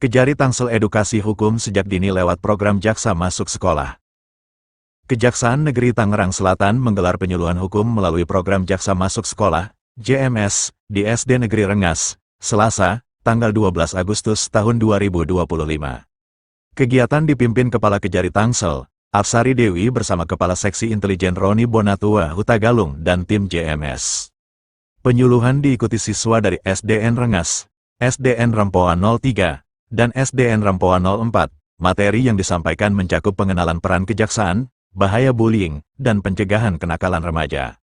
Kejari Tangsel edukasi hukum sejak dini lewat program Jaksa Masuk Sekolah. Kejaksaan Negeri Tangerang Selatan menggelar penyuluhan hukum melalui program Jaksa Masuk Sekolah, JMS, di SD Negeri Rengas, Selasa, tanggal 12 Agustus tahun 2025. Kegiatan dipimpin Kepala Kejari Tangsel, Afsari Dewi bersama Kepala Seksi Intelijen Roni Bonatua Hutagalung dan tim JMS. Penyuluhan diikuti siswa dari SDN Rengas, SDN Rempoa 03, dan SDN Rempoa 04. Materi yang disampaikan mencakup pengenalan peran kejaksaan, bahaya bullying, dan pencegahan kenakalan remaja.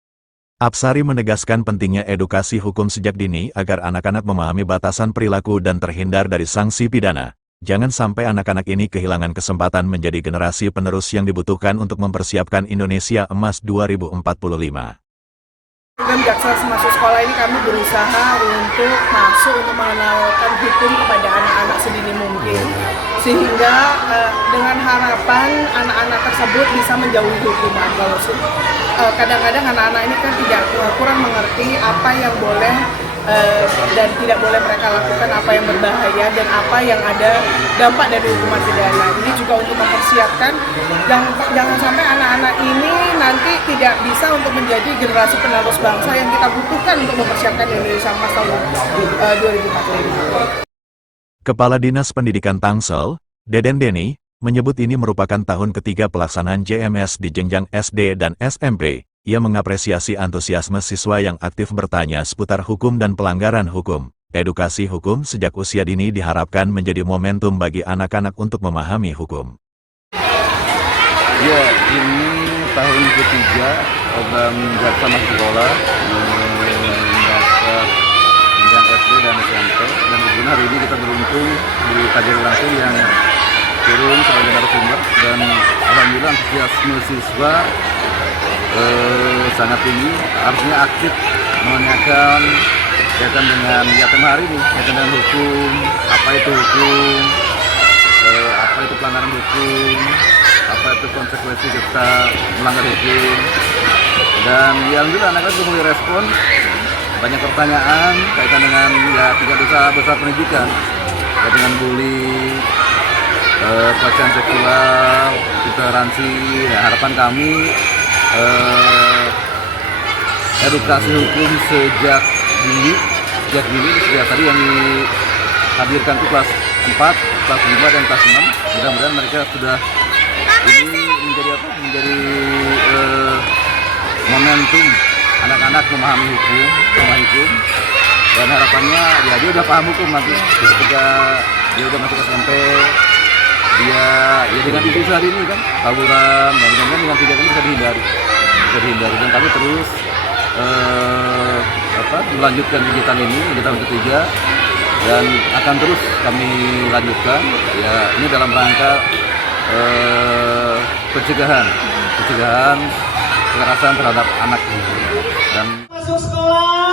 Apsari menegaskan pentingnya edukasi hukum sejak dini agar anak-anak memahami batasan perilaku dan terhindar dari sanksi pidana. Jangan sampai anak-anak ini kehilangan kesempatan menjadi generasi penerus yang dibutuhkan untuk mempersiapkan Indonesia Emas 2045. Program Jaksa Masuk Sekolah ini kami berusaha untuk mengenalkan hukum kepada anak-anak sedini mungkin, sehingga dengan harapan anak-anak tersebut bisa menjauhi hukuman. Kalau kadang-kadang anak-anak ini kan kurang mengerti apa yang boleh dan tidak boleh mereka lakukan, apa yang berbahaya dan apa yang ada dampak dari hukuman pidana. Ini juga untuk mempersiapkan jangan sampai anak-anak ini nanti tidak bisa untuk menjadi generasi penerus bangsa yang kita butuhkan untuk mempersiapkan Indonesia Emas tahun 2045. Kepala Dinas Pendidikan Tangsel, Deden Deni, menyebut ini merupakan tahun ketiga pelaksanaan JMS di jenjang SD dan SMP. Ia mengapresiasi antusiasme siswa yang aktif bertanya seputar hukum dan pelanggaran hukum. Edukasi hukum sejak usia dini diharapkan menjadi momentum bagi anak-anak untuk memahami hukum. Ya, ini tahun ketiga program Jaksa Masuk Sekolah jenjang SD dan SMP, dan kebetulan hari ini kita beruntung dihadir langsung yang turun sebagai narasumber, dan alhamdulillah antusiasme siswa sangat tinggi, artinya aktif menanyakan kaitan dengan tema hari ini, kaitan dengan hukum, apa itu hukum, apa itu pelanggaran hukum, apa itu konsekuensi kita melanggar hukum. Dan ya alhamdulillah anak-anak sudah mulai respon, banyak pertanyaan kaitan dengan tiga dosa besar pendidikan, kaitan dengan bully, pelecehan seksual, intoleransi. Harapan kami edukasi hukum sejak dini tadi yang dihadirkan itu kelas 4, kelas 5, dan kelas 6. Mudah-mudahan mereka sudah ini menjadi momentum anak-anak memahami hukum, dan harapannya ya dia udah paham hukum nanti ketika dia udah masuk SMP. Dia dengan isu hari ini kan tawuran, dan mudah-mudahan dengan tidak ini bisa dihindari, dan kami terus melanjutkan kegiatan ini di tahun ketiga, dan akan terus kami lanjutkan. Ya, ini dalam rangka pencegahan kekerasan terhadap anak. Dan masuk sekolah.